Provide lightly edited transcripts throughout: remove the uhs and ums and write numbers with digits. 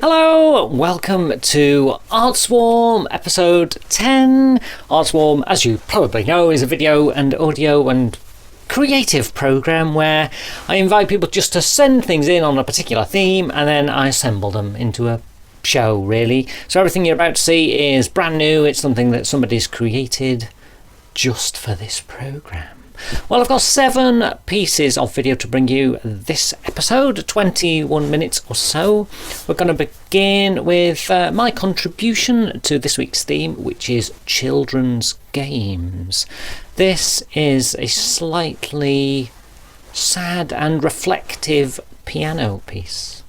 Hello, welcome to ArtSwarm episode 10. ArtSwarm, as you probably know, is a video and audio and creative program where I invite people just to send things in on a particular theme and then I assemble them into a show, really. So everything you're about to see is brand new. It's something that somebody's created just for this program. Well, I've got 7 pieces of video to bring you this episode, 21 minutes or so. We're going to begin with my contribution to this week's theme, which is children's games. This is a slightly sad and reflective piano piece.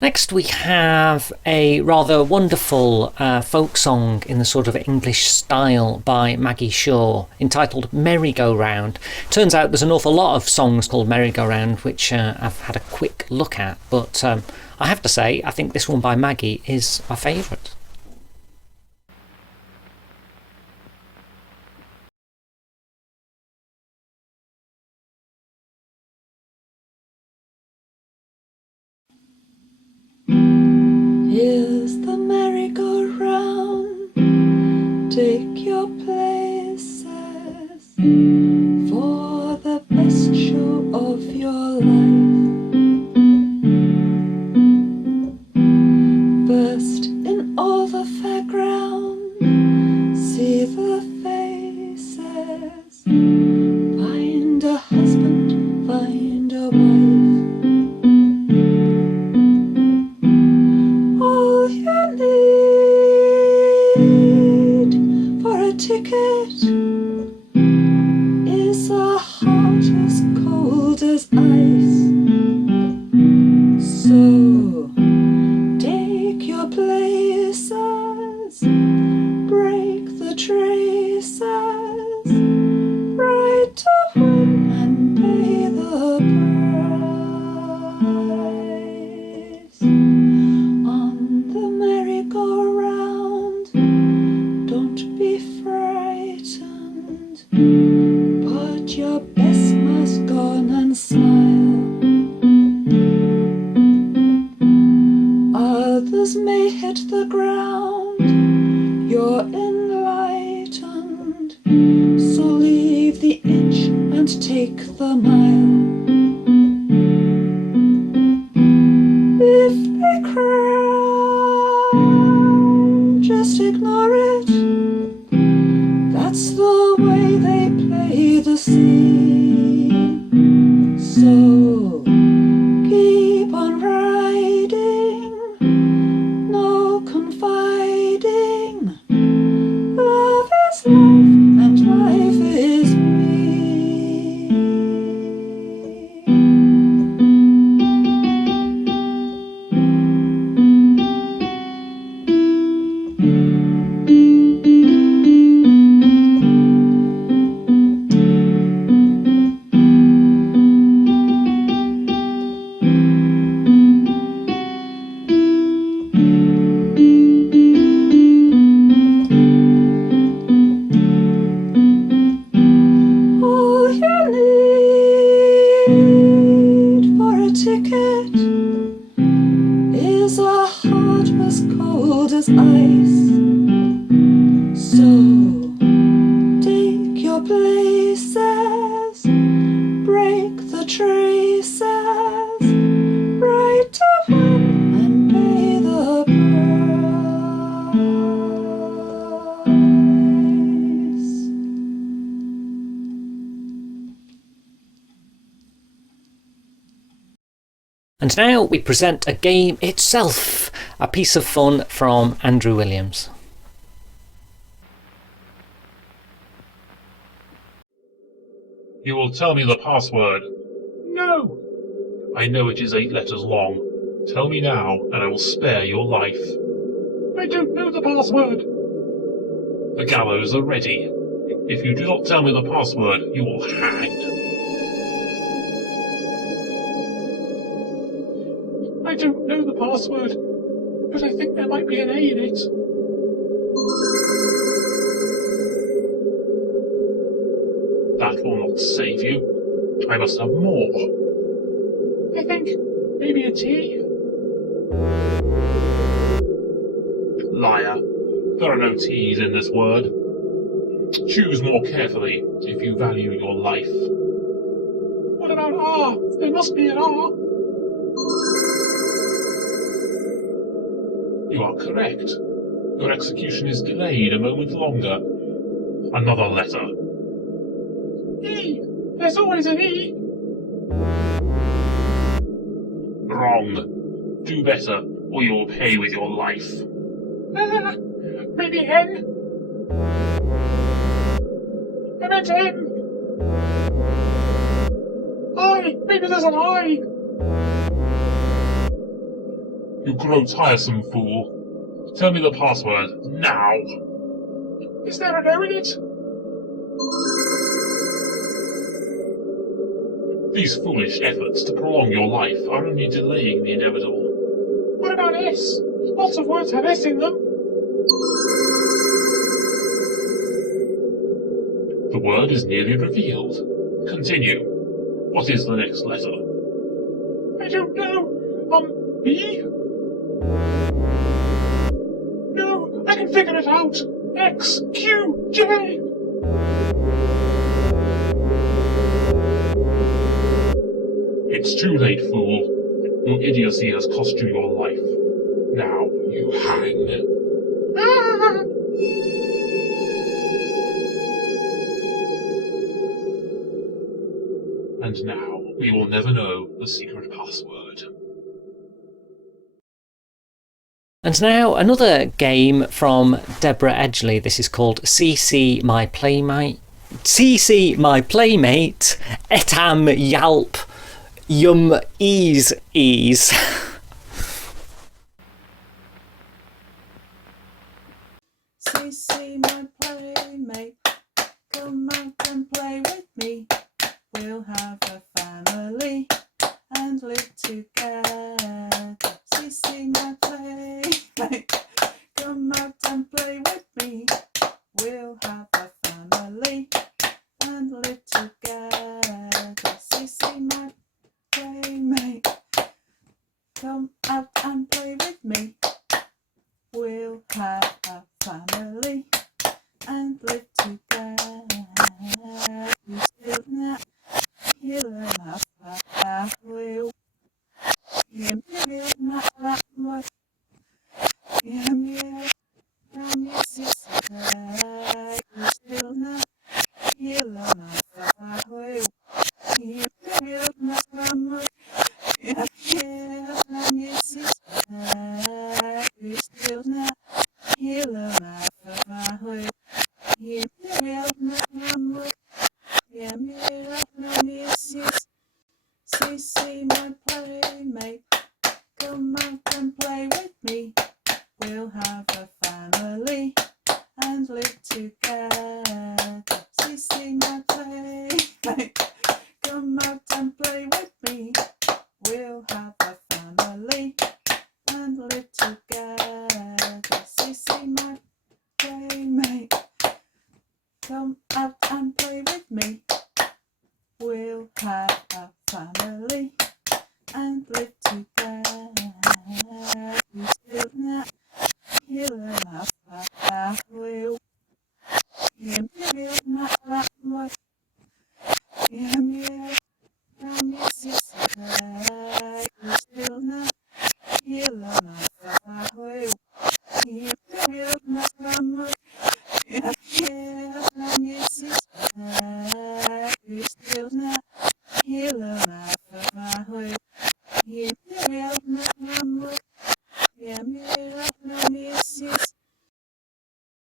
Next we have a rather wonderful folk song in the sort of English style by Maggie entitled Merry-Go-Round. Turns out there's an awful lot of songs called Merry-Go-Round which I've had a quick look at, but I have to say I think this one by Maggie is my favourite. Here's the merry-go-round, take your places for the best show of your life. Burst in all the fairground, see the faces, find a husband, find a wife. You need. for a ticket. And now we present a game itself, a piece of fun from Andrew Williams. You will tell me the password. No! I know it is 8 letters long. Tell me now, and I will spare your life. I don't know the password. The gallows are ready. If you do not tell me the password, you will hang. I don't know the password, but I think there might be an A in it. That will not save you. I must have more. I think maybe a T? Liar. There are no T's in this word. Choose more carefully if you value your life. What about R? There must be an R. You are correct. Your execution is delayed a moment longer. Another letter. E! There's always an E! Wrong. Do better, or you will pay with your life. Maybe N? I meant M! I! Maybe there's an I! You grow tiresome, fool. Tell me the password, now! Is there an O in it? These foolish efforts to prolong your life are only delaying the inevitable. What about S? Lots of words have S in them. The word is nearly revealed. Continue. What is the next letter? I don't know. B? No, I can figure it out. X, Q, J. It's too late, fool. Your idiocy has cost you your life. Now you hang. Ah! And now we will never know the secret password. And now another game from Deborah Edgeley. This is called CC My Playmate. CC My Playmate. Etamyalp. Yum ease. CC my playmate, come out and play with me. We'll have a family and live together. CC my playmate, come out and play with me. We'll have a family and live together. CC my playmate, come out and play with me. We'll have a family and live together. You still not hear my family. You still not my family. You still not hear my family. You still not my family.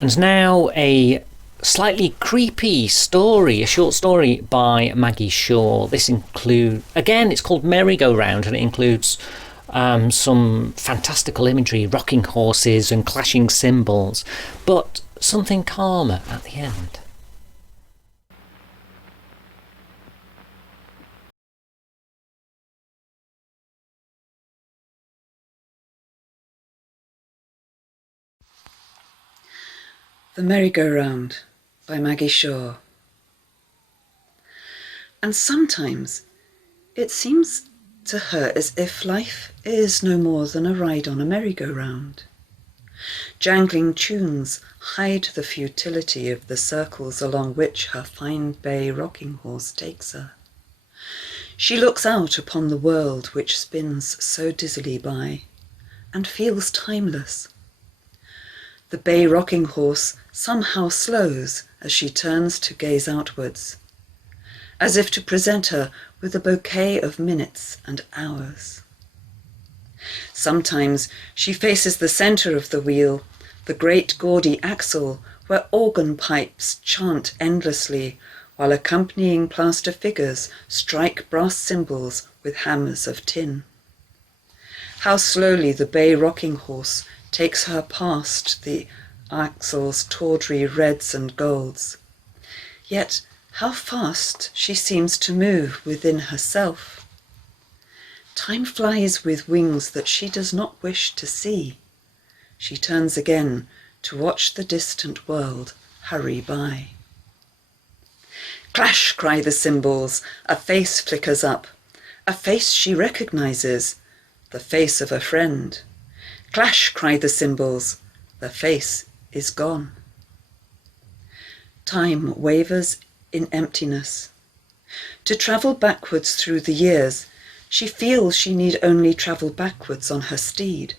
And now a slightly creepy story, a short story by Maggie Shaw. This includes, again, it's called Merry-Go-Round, and it includes some fantastical imagery, rocking horses and clashing cymbals, but something calmer at the end. The Merry-Go-Round by Maggie Shaw. And sometimes it seems to her as if life is no more than a ride on a merry-go-round. Jangling tunes hide the futility of the circles along which her fine bay rocking horse takes her. She looks out upon the world which spins so dizzily by, and feels timeless. The bay rocking horse somehow slows as she turns to gaze outwards, as if to present her with a bouquet of minutes and hours. Sometimes she faces the centre of the wheel, the great gaudy axle where organ pipes chant endlessly while accompanying plaster figures strike brass cymbals with hammers of tin. How slowly the bay rocking horse takes her past the axle's tawdry reds and golds. Yet how fast she seems to move within herself. Time flies with wings that she does not wish to see. She turns again to watch the distant world hurry by. Clash, cry the cymbals, a face flickers up, a face she recognizes, the face of a friend. Clash, cry the cymbals, the face is gone. Time wavers in emptiness. To travel backwards through the years, she feels she need only travel backwards on her steed.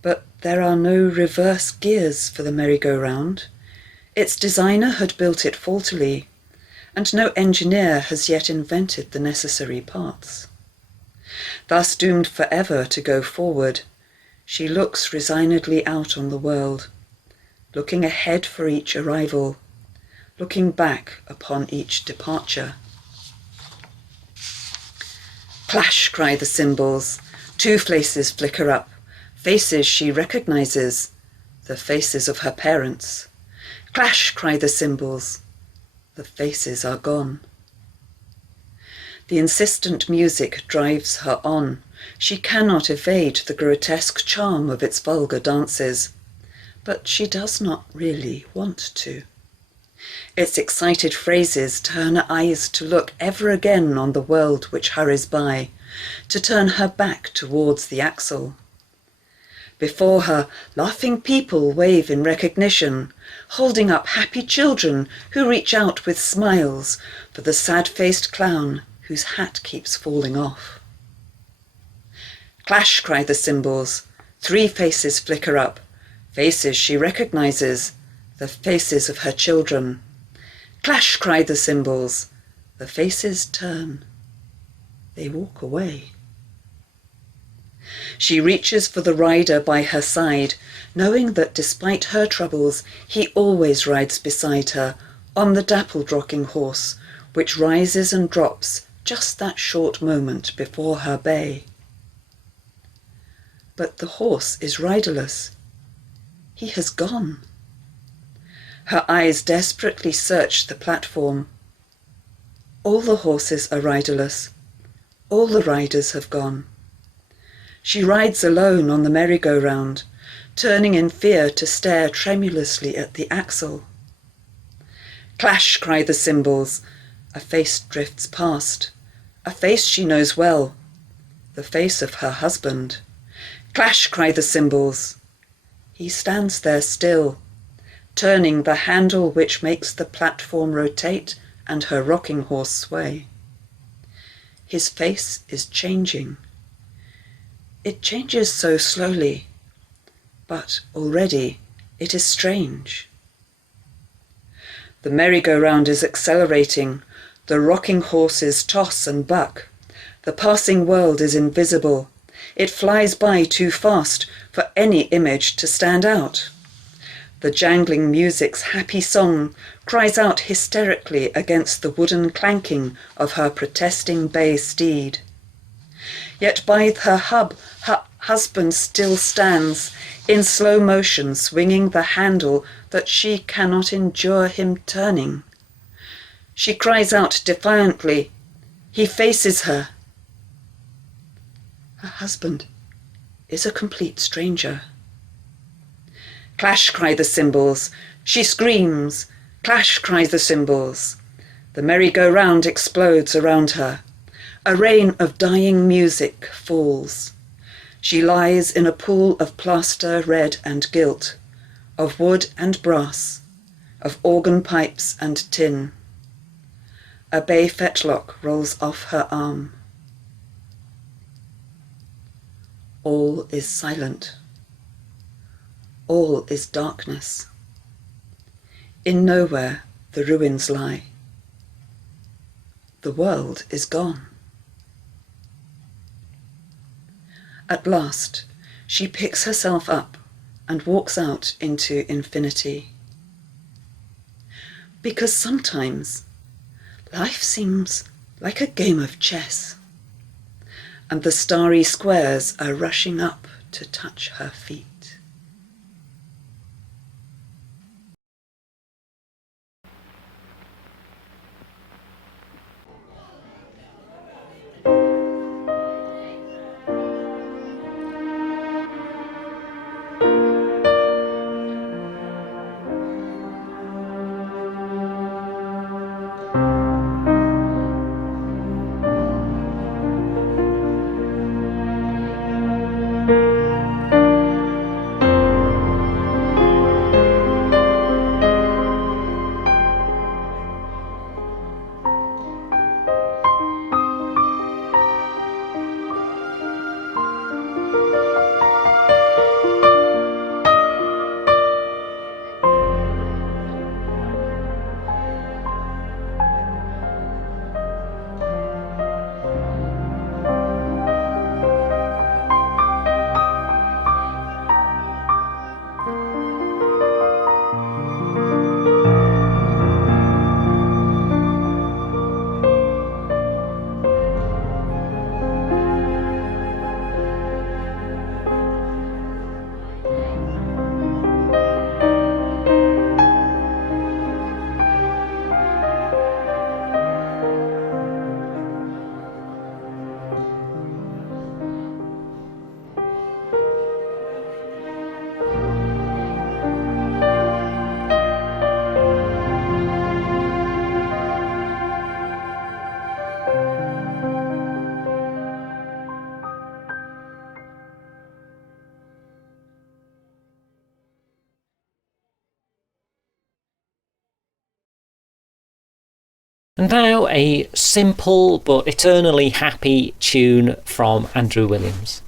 But there are no reverse gears for the merry-go-round. Its designer had built it faultily, and no engineer has yet invented the necessary parts. Thus doomed forever to go forward, she looks resignedly out on the world, looking ahead for each arrival, looking back upon each departure. Clash, cry the cymbals, two faces flicker up, faces she recognizes, the faces of her parents. Clash, cry the cymbals, the faces are gone. The insistent music drives her on. She cannot evade the grotesque charm of its vulgar dances, but she does not really want to. Its excited phrases turn her eyes to look ever again on the world which hurries by, to turn her back towards the axle. Before her, laughing people wave in recognition, holding up happy children who reach out with smiles for the sad-faced clown whose hat keeps falling off. Clash, cry the cymbals, three faces flicker up, faces she recognizes, the faces of her children. Clash, cry the cymbals, the faces turn. They walk away. She reaches for the rider by her side, knowing that despite her troubles, he always rides beside her on the dappled rocking horse, which rises and drops just that short moment before her bay. But the horse is riderless. He has gone. Her eyes desperately search the platform. All the horses are riderless. All the riders have gone. She rides alone on the merry-go-round, turning in fear to stare tremulously at the axle. Clash, cry the cymbals. A face drifts past, a face she knows well, the face of her husband. Clash, cry the cymbals. He stands there still, turning the handle which makes the platform rotate and her rocking horse sway. His face is changing. It changes so slowly, but already it is strange. The merry-go-round is accelerating, the rocking horses toss and buck. The passing world is invisible. It flies by too fast for any image to stand out. The jangling music's happy song cries out hysterically against the wooden clanking of her protesting bay steed. Yet by her husband still stands, in slow motion swinging the handle that she cannot endure him turning. She cries out defiantly. He faces her. Her husband is a complete stranger. Clash cry the cymbals. She screams. Clash cry the cymbals. The merry-go-round explodes around her. A rain of dying music falls. She lies in a pool of plaster, red and gilt, of wood and brass, of organ pipes and tin. A bay fetlock rolls off her arm. All is silent. All is darkness. In nowhere the ruins lie. The world is gone. At last, she picks herself up and walks out into infinity. Because sometimes life seems like a game of chess, and the starry squares are rushing up to touch her feet. And now a simple but eternally happy tune from Andrew Williams.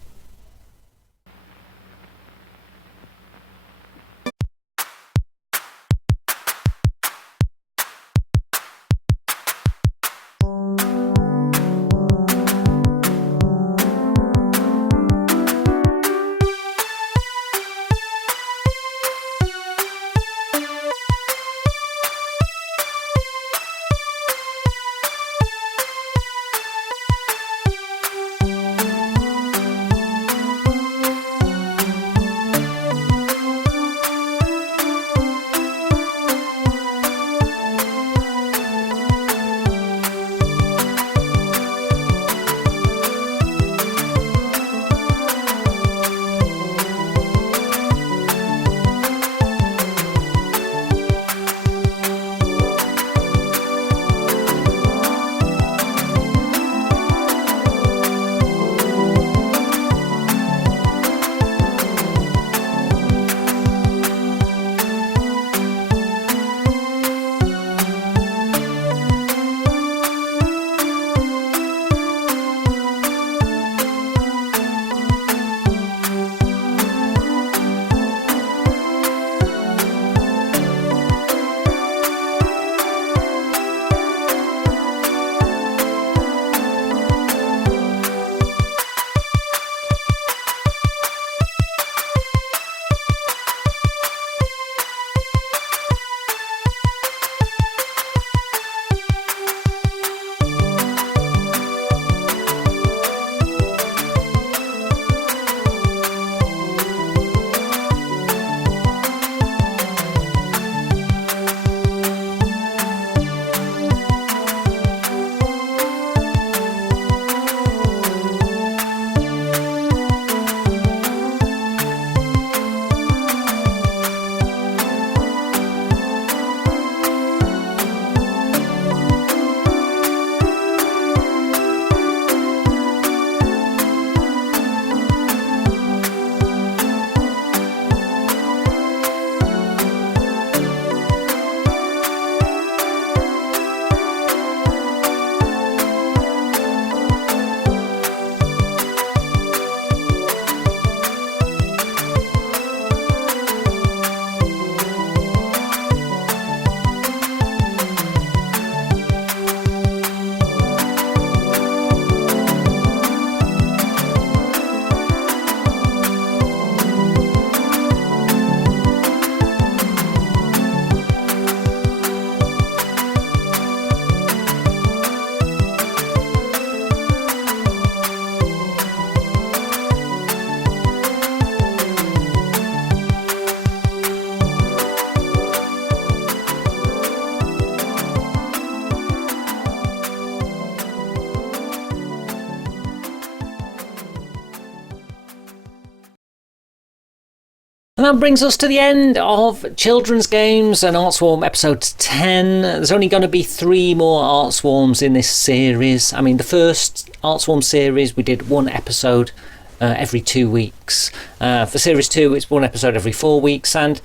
And that brings us to the end of Children's Games and ArtSwarm episode 10. There's only going to be 3 more ArtSwarms in this series. I mean, the first ArtSwarm series, we did 1 episode every 2 weeks. For series 2, it's 1 episode every 4 weeks. And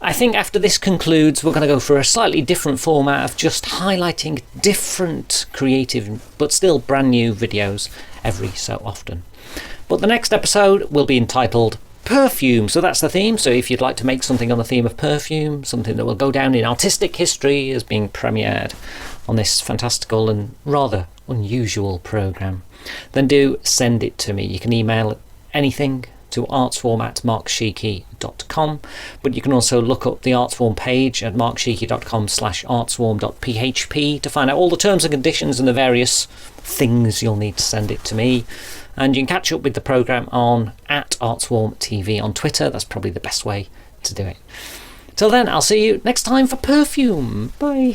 I think after this concludes, we're going to go for a slightly different format of just highlighting different creative, but still brand new videos every so often. But the next episode will be entitled Perfume, so that's the theme. So if you'd like to make something on the theme of perfume, something that will go down in artistic history as being premiered on this fantastical and rather unusual programme, then do send it to me. You can email anything to artswarm@marksheeky.com, but you can also look up the ArtSwarm page at marksheeky.com/artswarm.php to find out all the terms and conditions and the various things you'll need to send it to me. And you can catch up with the programme on @ArtSwarm TV on Twitter. That's probably the best way to do it. Till then, I'll see you next time for Perfume. Bye.